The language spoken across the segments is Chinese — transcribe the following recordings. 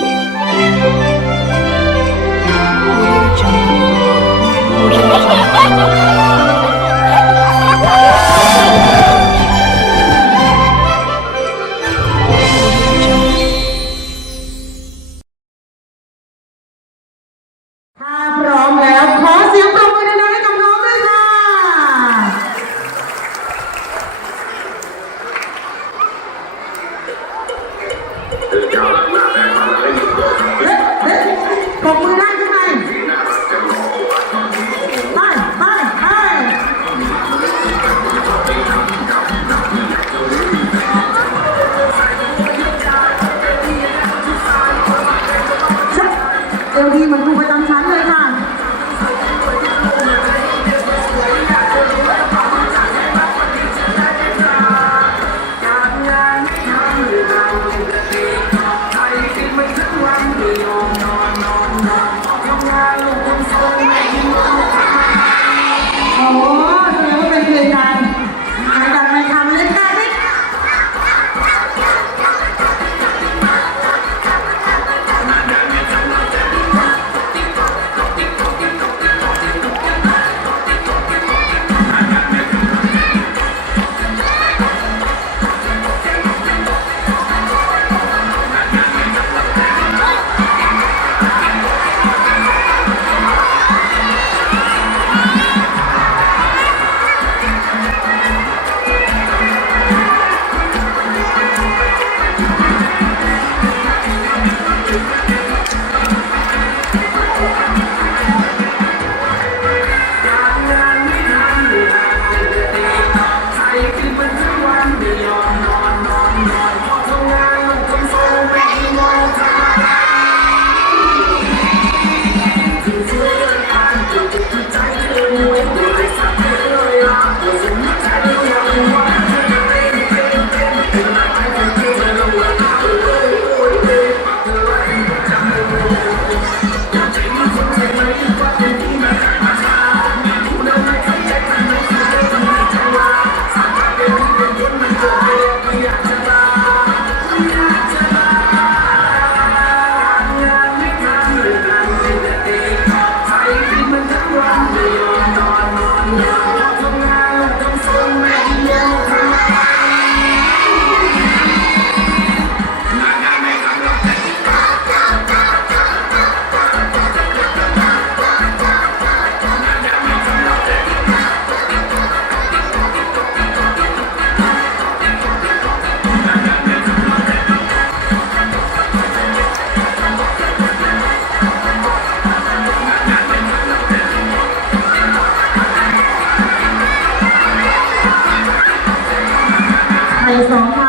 我有种，我有种。 ประจำชั้นเลยค่ะ 我的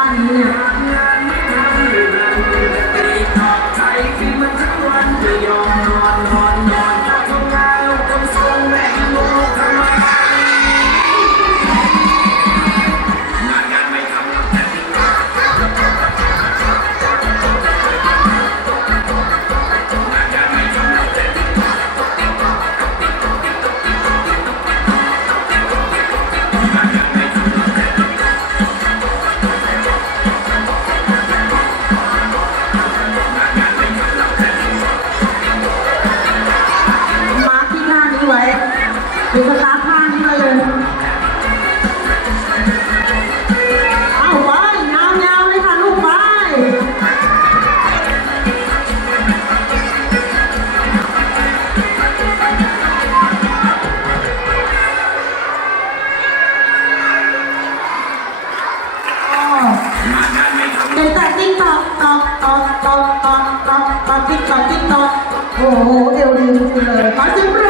어, 어디 어디 아, 좀 말씀 풀어.